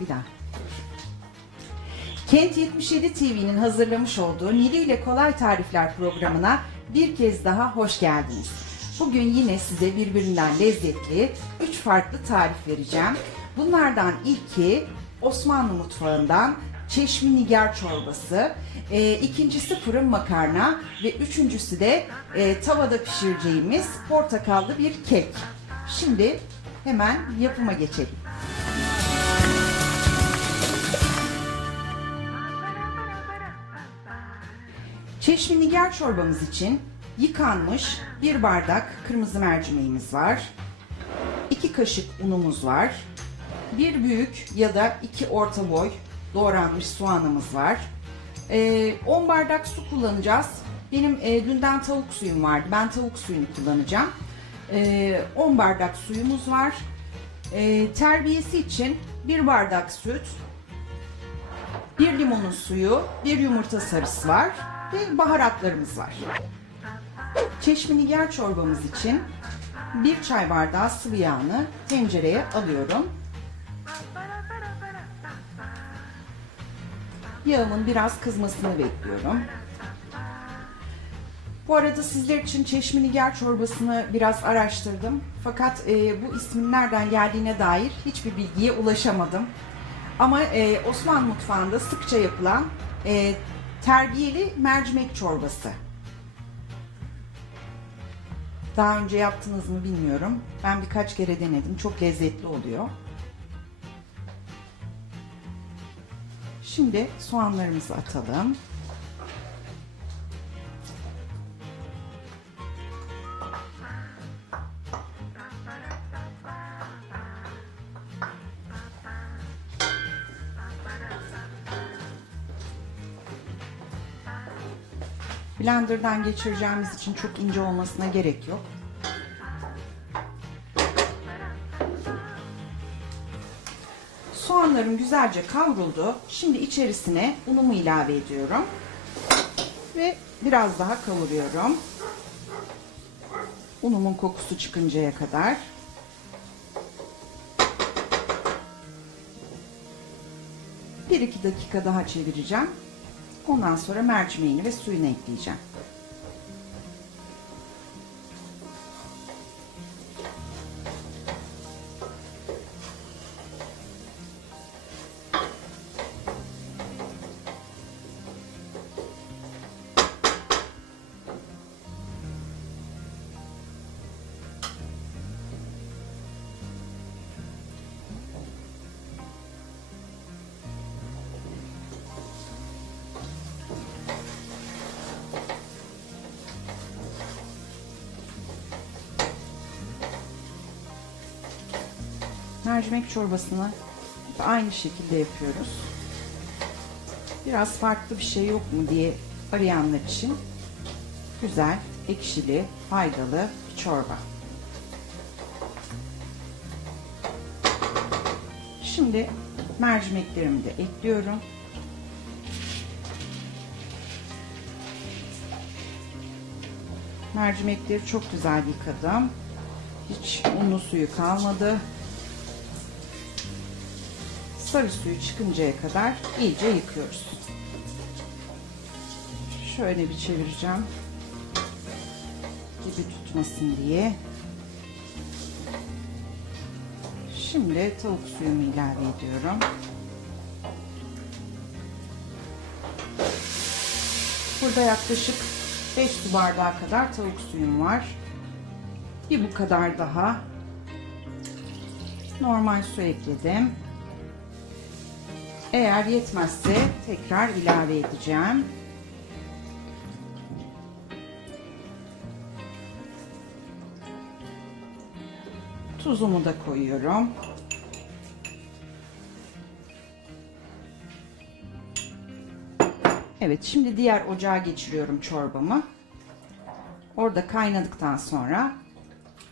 bir daha. Kent 77 TV'nin hazırlamış olduğu Nili ile Kolay Tarifler programına bir kez daha hoş geldiniz. Bugün yine size birbirinden lezzetli 3 farklı tarif vereceğim. Bunlardan ilki Osmanlı mutfağından çeşmi nigar çorbası, e, ikincisi fırın makarna ve üçüncüsü de e, tavada pişireceğimiz portakallı bir kek. Şimdi hemen yapıma geçelim. Çeşmi nigar çorbamız için yıkanmış bir bardak kırmızı mercimeğimiz var. 2 kaşık unumuz var. Bir büyük ya da iki orta boy doğranmış soğanımız var. Ee, 10 bardak su kullanacağız. Benim e, dünden tavuk suyum vardı. Ben tavuk suyunu kullanacağım. Ee, 10 bardak suyumuz var. Ee, terbiyesi için bir bardak süt, bir limonun suyu, bir yumurta sarısı var ve baharatlarımız var. Çeşmi nigar çorbamız için bir çay bardağı sıvı yağını tencereye alıyorum. Yağımın biraz kızmasını bekliyorum. Bu arada sizler için çeşmi nigar çorbasını biraz araştırdım. Fakat e, bu ismin nereden geldiğine dair hiçbir bilgiye ulaşamadım. Ama e, Osmanlı mutfağında sıkça yapılan e, terbiyeli mercimek çorbası. Daha önce yaptınız mı bilmiyorum. Ben birkaç kere denedim. Çok lezzetli oluyor. Şimdi soğanlarımızı atalım. Blender'dan geçireceğimiz için çok ince olmasına gerek yok. Soğanlarım güzelce kavruldu. Şimdi içerisine unumu ilave ediyorum. Ve biraz daha kavuruyorum. Unumun kokusu çıkıncaya kadar. Bir iki dakika daha çevireceğim. Ondan sonra mercimeğini ve suyunu ekleyeceğim. Mercimek çorbasını aynı şekilde yapıyoruz. Biraz farklı bir şey yok mu diye arayanlar için güzel, ekşili, faydalı bir çorba. Şimdi mercimeklerimi de ekliyorum. Mercimekleri çok güzel yıkadım. Hiç unlu suyu kalmadı sarı suyu çıkıncaya kadar iyice yıkıyoruz. Şöyle bir çevireceğim. Gibi tutmasın diye. Şimdi tavuk suyumu ilave ediyorum. Burada yaklaşık 5 su bardağı kadar tavuk suyum var. Bir bu kadar daha normal su ekledim. Eğer yetmezse tekrar ilave edeceğim. Tuzumu da koyuyorum. Evet, şimdi diğer ocağa geçiriyorum çorbamı. Orada kaynadıktan sonra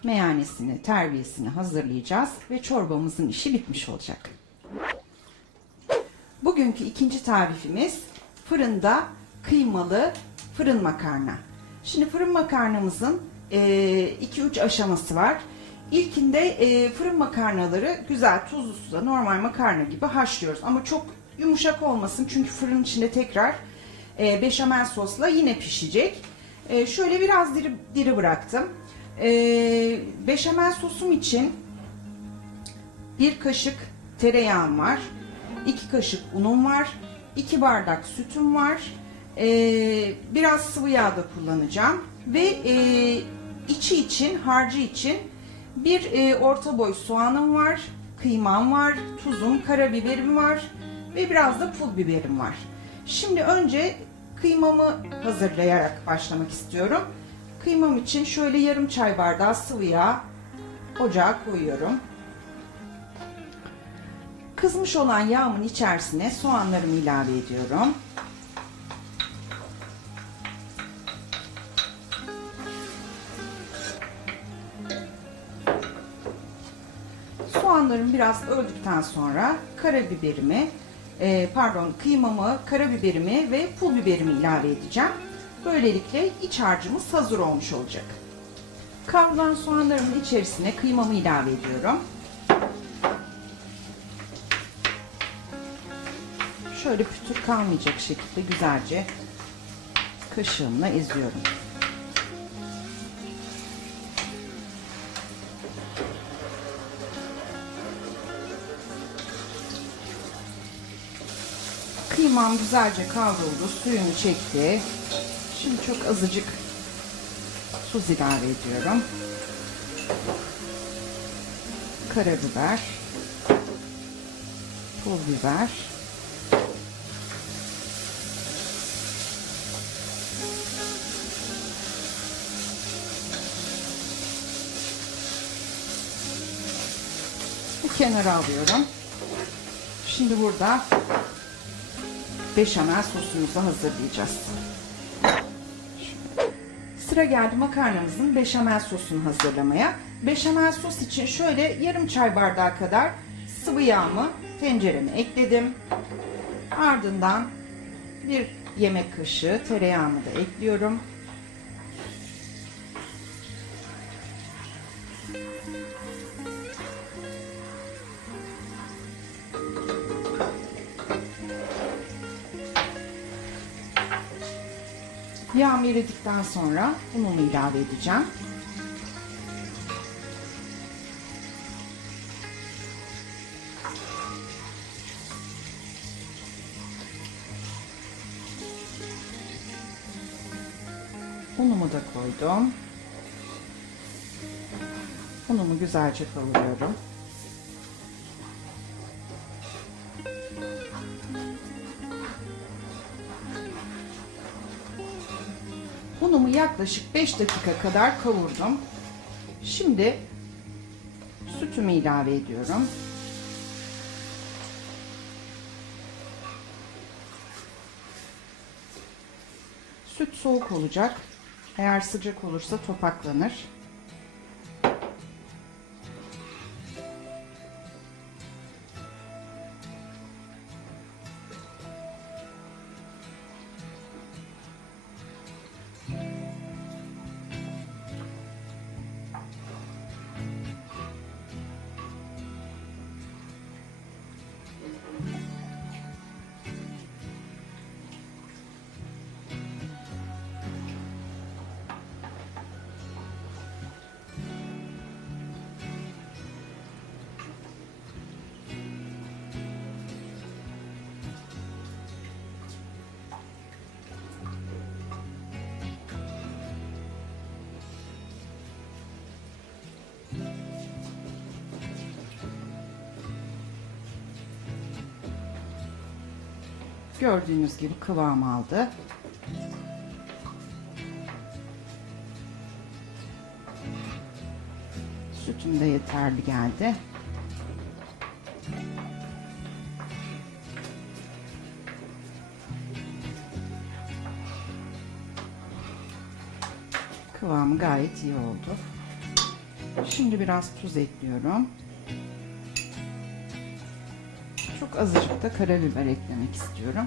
meyanesini, terbiyesini hazırlayacağız ve çorbamızın işi bitmiş olacak. Bugünkü ikinci tarifimiz fırında kıymalı fırın makarna. Şimdi fırın makarnamızın 2-3 aşaması var. İlkinde e, fırın makarnaları güzel tuzlu suda normal makarna gibi haşlıyoruz. Ama çok yumuşak olmasın çünkü fırın içinde tekrar e, beşamel sosla yine pişecek. E, şöyle biraz diri, diri bıraktım. E, beşamel sosum için bir kaşık tereyağım var. 2 kaşık unum var. 2 bardak sütüm var. Ee, biraz sıvı yağ da kullanacağım. Ve e, içi için, harcı için bir e, orta boy soğanım var. Kıymam var. Tuzum, karabiberim var. Ve biraz da pul biberim var. Şimdi önce kıymamı hazırlayarak başlamak istiyorum. Kıymam için şöyle yarım çay bardağı sıvı yağ ocağa koyuyorum. Kızmış olan yağımın içerisine soğanlarımı ilave ediyorum. Soğanlarım biraz öldükten sonra karabiberimi, e, pardon kıymamı, karabiberimi ve pul biberimi ilave edeceğim. Böylelikle iç harcımız hazır olmuş olacak. Kavrulan soğanlarımın içerisine kıymamı ilave ediyorum. Şöyle pütür kalmayacak şekilde güzelce kaşığımla eziyorum. Kıymam güzelce kavruldu, suyunu çekti. Şimdi çok azıcık tuz ilave ediyorum. Karabiber, pul biber, kenara alıyorum. Şimdi burada beşamel sosumuzu hazırlayacağız. Sıra geldi makarnamızın beşamel sosunu hazırlamaya. Beşamel sos için şöyle yarım çay bardağı kadar sıvı yağımı tencereme ekledim. Ardından bir yemek kaşığı tereyağımı da ekliyorum. Yağımı eridikten sonra unumu ilave edeceğim. Unumu da koydum. Unumu güzelce kavuruyorum. Yaklaşık 5 dakika kadar kavurdum. Şimdi sütümü ilave ediyorum. Süt soğuk olacak. Eğer sıcak olursa topaklanır. Gördüğünüz gibi kıvam aldı. Sütüm de yeterli geldi. Kıvamı gayet iyi oldu. Şimdi biraz tuz ekliyorum. azıcık da karabiber eklemek istiyorum.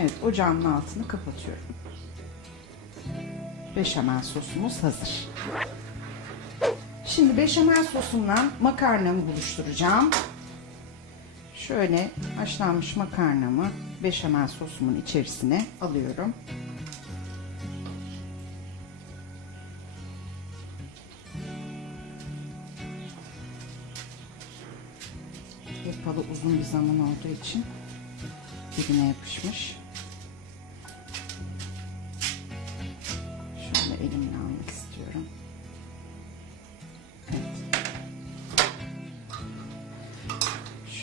Evet ocağımın altını kapatıyorum. Beşamel sosumuz hazır. Şimdi beşamel sosumla makarnamı buluşturacağım. Şöyle haşlanmış makarnamı beşamel sosumun içerisine alıyorum. Yapalı uzun bir zaman olduğu için dibine yapışmış.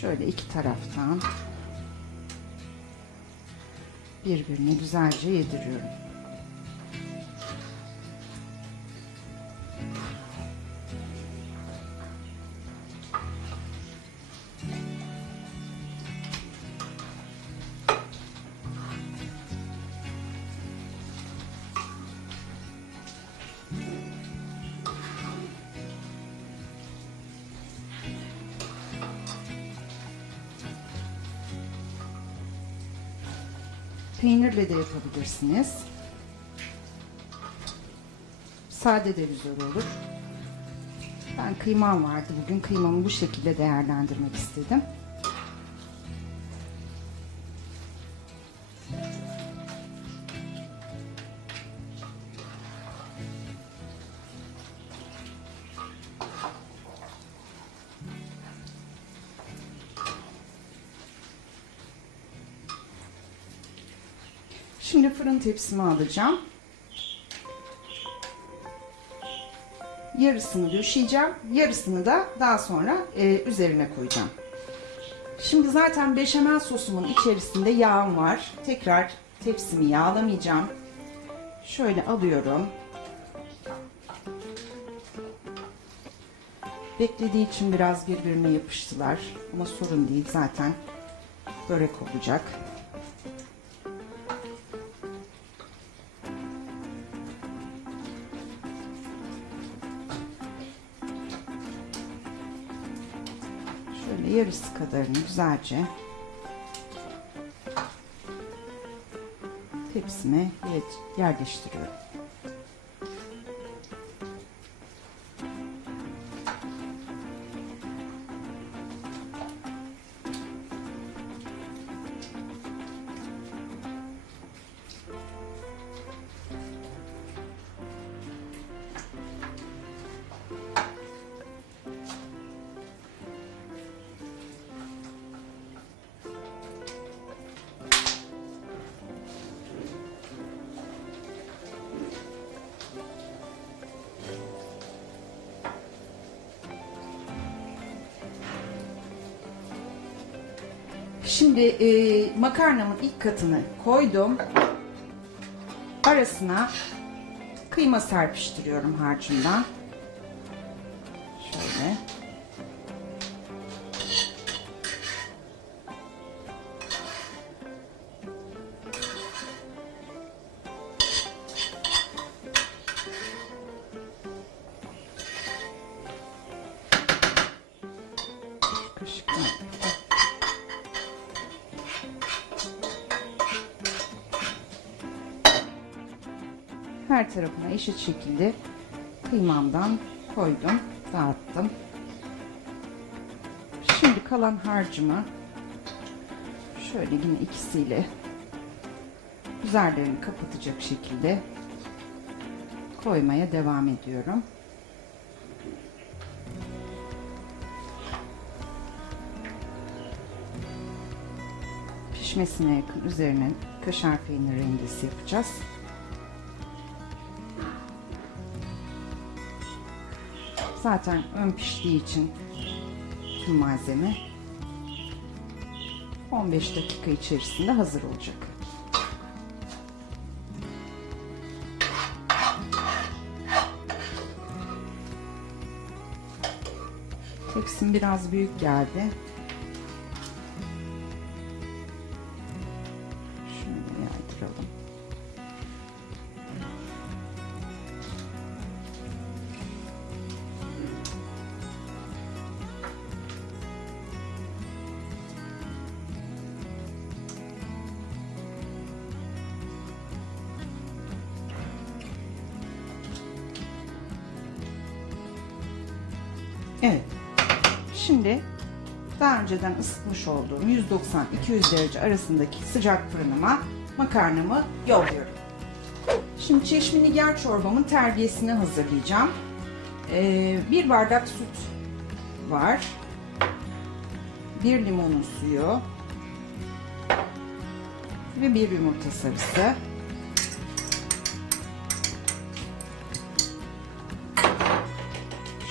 Şöyle iki taraftan birbirine güzelce yediriyorum. Peynirle de yapabilirsiniz. Sade de güzel olur. Ben kıymam vardı bugün. Kıymamı bu şekilde değerlendirmek istedim. Tepsimi alacağım. Yarısını döşeyeceğim. Yarısını da daha sonra e, üzerine koyacağım. Şimdi zaten beşamel sosumun içerisinde yağım var. Tekrar tepsimi yağlamayacağım. Şöyle alıyorum. Beklediği için biraz birbirine yapıştılar. Ama sorun değil zaten börek olacak. Yarısı kadarını güzelce tepsime ye- yerleştiriyorum. Şimdi e, makarnamın ilk katını koydum. Arasına kıyma serpiştiriyorum harcımdan. Her tarafına eşit şekilde kıymamdan koydum, dağıttım. Şimdi kalan harcımı şöyle yine ikisiyle üzerlerini kapatacak şekilde koymaya devam ediyorum. Pişmesine yakın üzerine kaşar peynir rendesi yapacağız. Zaten ön piştiği için tüm malzeme 15 dakika içerisinde hazır olacak. Tepsim biraz büyük geldi. Önceden ısıtmış olduğum 190-200 derece arasındaki sıcak fırınıma makarnamı yolluyorum. Şimdi çeşme niger çorbamın terbiyesini hazırlayacağım. Ee, bir bardak süt var. Bir limonun suyu ve bir yumurta sarısı.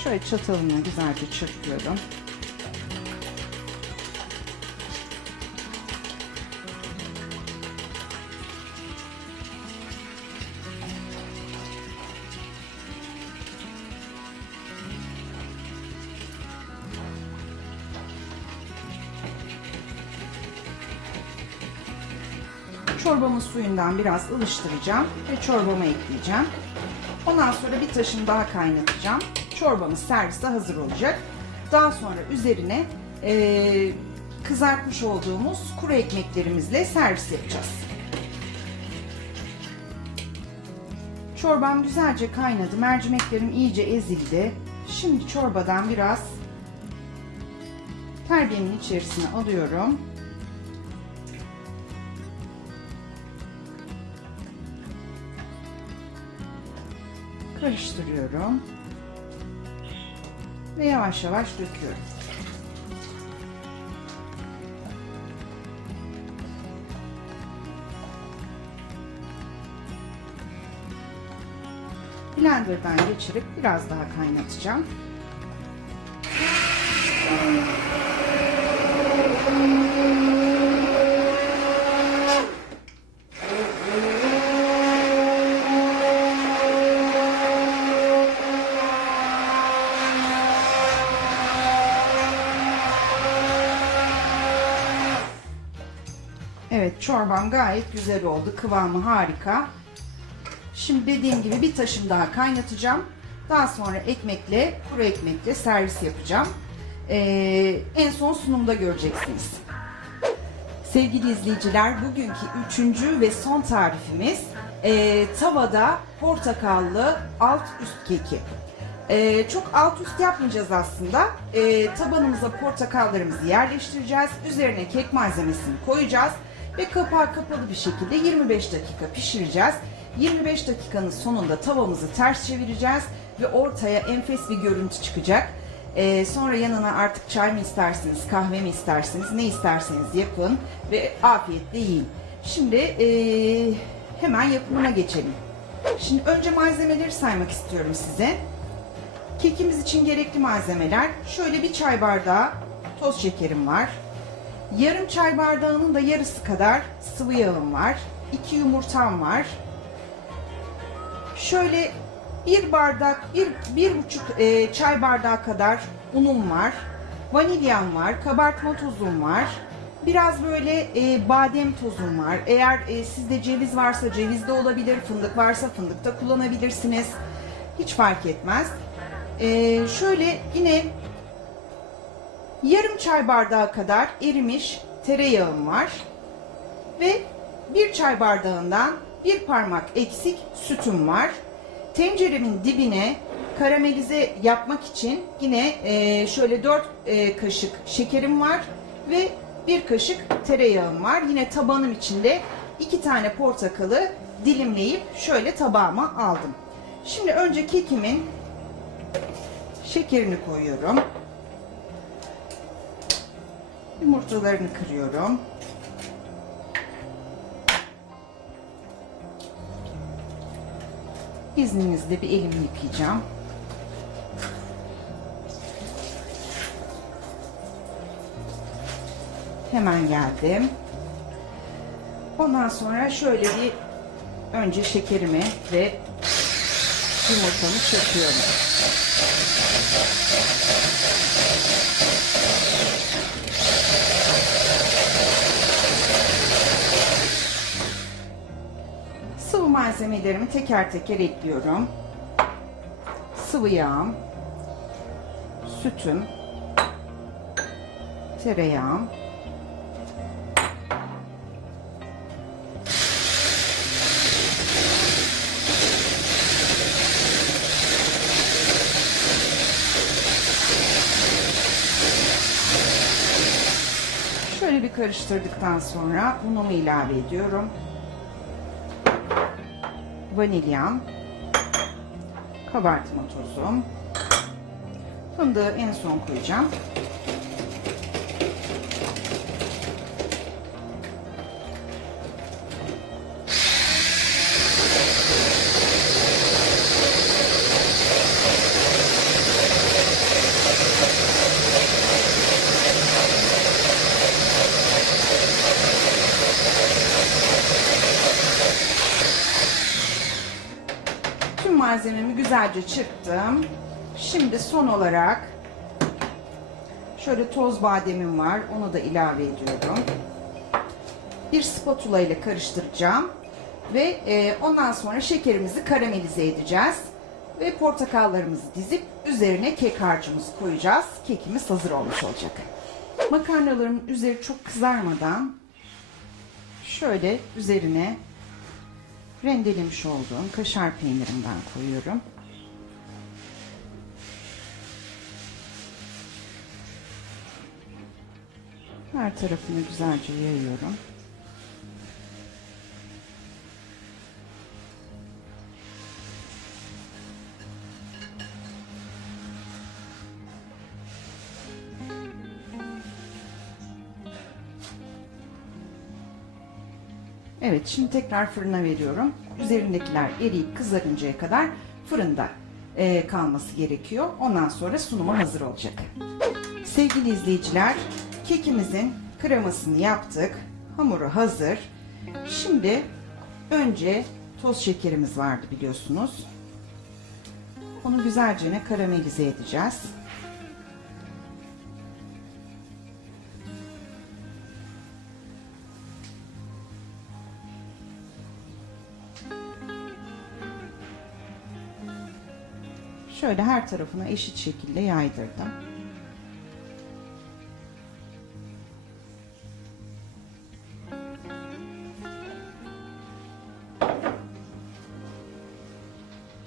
Şöyle çatalımla güzelce çırpıyorum. Suyundan biraz ılıştıracağım ve çorbama ekleyeceğim. Ondan sonra bir taşım daha kaynatacağım. Çorbamız servise hazır olacak. Daha sonra üzerine eee, kızartmış olduğumuz kuru ekmeklerimizle servis yapacağız. Çorbam güzelce kaynadı. Mercimeklerim iyice ezildi. Şimdi çorbadan biraz terbiyenin içerisine alıyorum. Karıştırıyorum ve yavaş yavaş döküyorum. Blender'dan geçirip biraz daha kaynatacağım. Evet çorbam gayet güzel oldu. Kıvamı harika. Şimdi dediğim gibi bir taşım daha kaynatacağım. Daha sonra ekmekle, kuru ekmekle servis yapacağım. Ee, en son sunumda göreceksiniz. Sevgili izleyiciler, bugünkü üçüncü ve son tarifimiz ee, tavada portakallı alt üst keki. Ee, çok alt üst yapmayacağız aslında. Ee, tabanımıza portakallarımızı yerleştireceğiz. Üzerine kek malzemesini koyacağız ve kapağı kapalı bir şekilde 25 dakika pişireceğiz. 25 dakikanın sonunda tavamızı ters çevireceğiz ve ortaya enfes bir görüntü çıkacak. Ee, sonra yanına artık çay mı isterseniz, kahve mi isterseniz, ne isterseniz yapın ve afiyetle yiyin. Şimdi ee, hemen yapımına geçelim. Şimdi önce malzemeleri saymak istiyorum size. Kekimiz için gerekli malzemeler şöyle bir çay bardağı toz şekerim var. Yarım çay bardağının da yarısı kadar sıvı yağım var. 2 yumurtam var. Şöyle bir bardak, bir, bir buçuk e, çay bardağı kadar unum var. Vanilyam var, kabartma tozum var. Biraz böyle e, badem tozum var. Eğer e, sizde ceviz varsa ceviz de olabilir, fındık varsa fındık da kullanabilirsiniz. Hiç fark etmez. E, şöyle yine yarım çay bardağı kadar erimiş tereyağım var. Ve bir çay bardağından bir parmak eksik sütüm var. Tenceremin dibine karamelize yapmak için yine e, şöyle 4 e, kaşık şekerim var ve bir kaşık tereyağım var. Yine tabanım içinde iki tane portakalı dilimleyip şöyle tabağıma aldım. Şimdi önce kekimin şekerini koyuyorum. Yumurtalarını kırıyorum. İzninizle bir elimi yıkayacağım. Hemen geldim. Ondan sonra şöyle bir önce şekerimi ve yumurtamı çırpıyorum. malzemelerimi teker teker ekliyorum. Sıvı yağım, sütüm, tereyağım, Şöyle bir karıştırdıktan sonra unumu ilave ediyorum. Vanilyam, kabartma tozum, fındığı en son koyacağım. Güzelce çırptım. Şimdi son olarak şöyle toz bademim var. Onu da ilave ediyorum. Bir spatula ile karıştıracağım. Ve e, ondan sonra şekerimizi karamelize edeceğiz. Ve portakallarımızı dizip üzerine kek harcımızı koyacağız. Kekimiz hazır olmuş olacak. Makarnalarımın üzeri çok kızarmadan şöyle üzerine rendelemiş olduğum kaşar peynirimden koyuyorum. Her tarafını güzelce yayıyorum. Evet şimdi tekrar fırına veriyorum. Üzerindekiler eriyip kızarıncaya kadar fırında e, kalması gerekiyor. Ondan sonra sunuma hazır olacak. Sevgili izleyiciler kekimizin kremasını yaptık. Hamuru hazır. Şimdi önce toz şekerimiz vardı biliyorsunuz. Onu güzelce karamelize edeceğiz. Şöyle her tarafına eşit şekilde yaydırdım.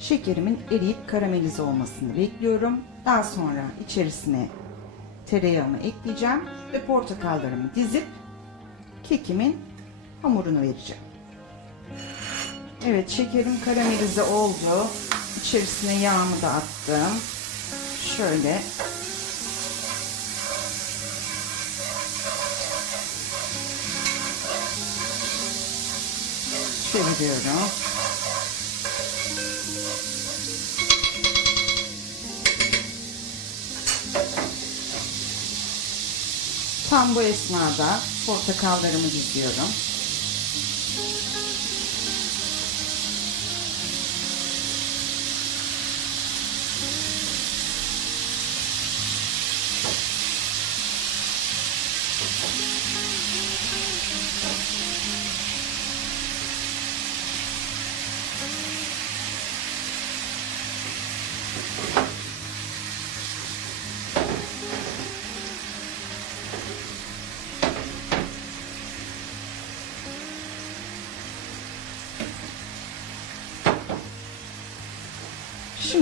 Şekerimin eriyip karamelize olmasını bekliyorum. Daha sonra içerisine tereyağımı ekleyeceğim ve portakallarımı dizip kekimin hamurunu vereceğim. Evet şekerim karamelize oldu. İçerisine yağımı da attım. Şöyle çeviriyorum. Tam bu esnada portakallarımı diziyorum.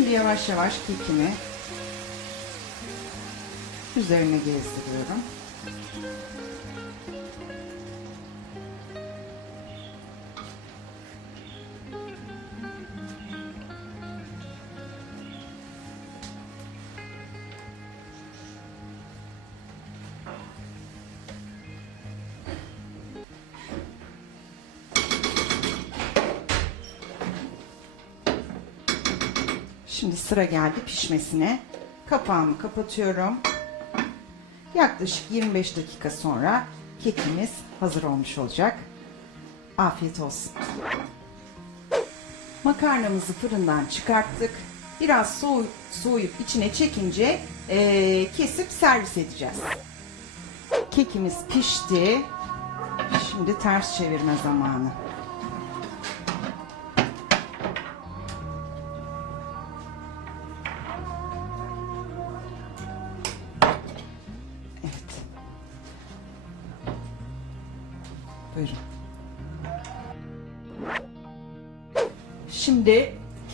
Şimdi yavaş yavaş kekimi üzerine gezdiriyorum. Sıra geldi pişmesine. Kapağımı kapatıyorum. Yaklaşık 25 dakika sonra kekimiz hazır olmuş olacak. Afiyet olsun. Makarnamızı fırından çıkarttık. Biraz soğu- soğuyup içine çekince eee, kesip servis edeceğiz. Kekimiz pişti. Şimdi ters çevirme zamanı.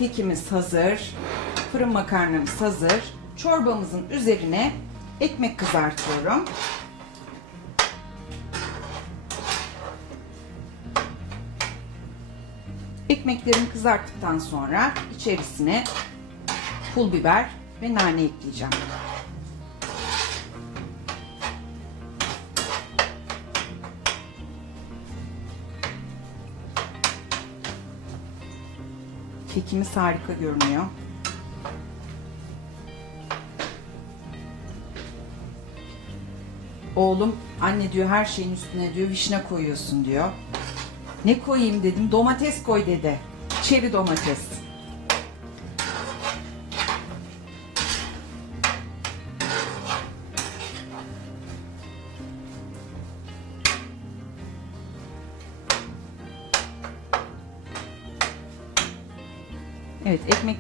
kekimiz hazır. Fırın makarnamız hazır. Çorbamızın üzerine ekmek kızartıyorum. Ekmeklerimi kızarttıktan sonra içerisine pul biber ve nane ekleyeceğim. Kekimiz harika görünüyor. Oğlum anne diyor her şeyin üstüne diyor vişne koyuyorsun diyor. Ne koyayım dedim. Domates koy dedi. Çeri domates.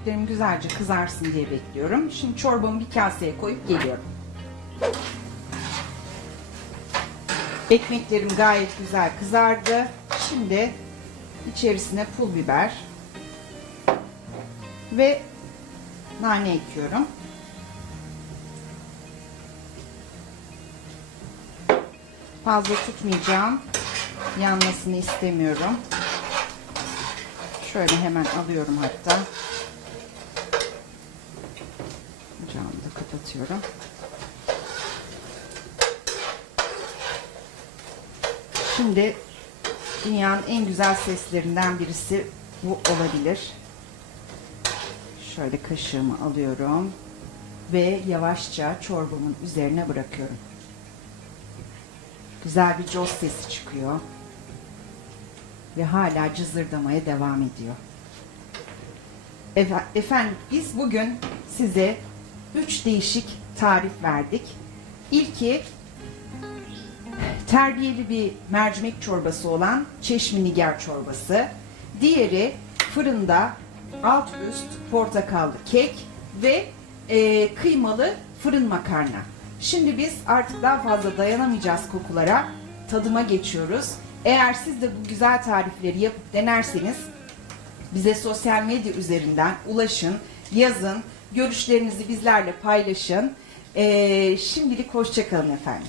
Evet ekmeklerim güzelce kızarsın diye bekliyorum. Şimdi çorbamı bir kaseye koyup geliyorum. Ekmeklerim gayet güzel kızardı. Şimdi içerisine pul biber ve nane ekliyorum. Fazla tutmayacağım. Yanmasını istemiyorum. Şöyle hemen alıyorum hatta. Ocağımı da kapatıyorum. Şimdi dünyanın en güzel seslerinden birisi bu olabilir. Şöyle kaşığımı alıyorum ve yavaşça çorbamın üzerine bırakıyorum. Güzel bir coz sesi çıkıyor ve hala cızırdamaya devam ediyor. Efe- Efendim biz bugün size üç değişik tarif verdik. İlki terbiyeli bir mercimek çorbası olan çeşmi niger çorbası. Diğeri fırında alt üst portakallı kek ve e, kıymalı fırın makarna. Şimdi biz artık daha fazla dayanamayacağız kokulara. Tadıma geçiyoruz. Eğer siz de bu güzel tarifleri yapıp denerseniz bize sosyal medya üzerinden ulaşın, yazın, görüşlerinizi bizlerle paylaşın. E, şimdilik hoşçakalın efendim.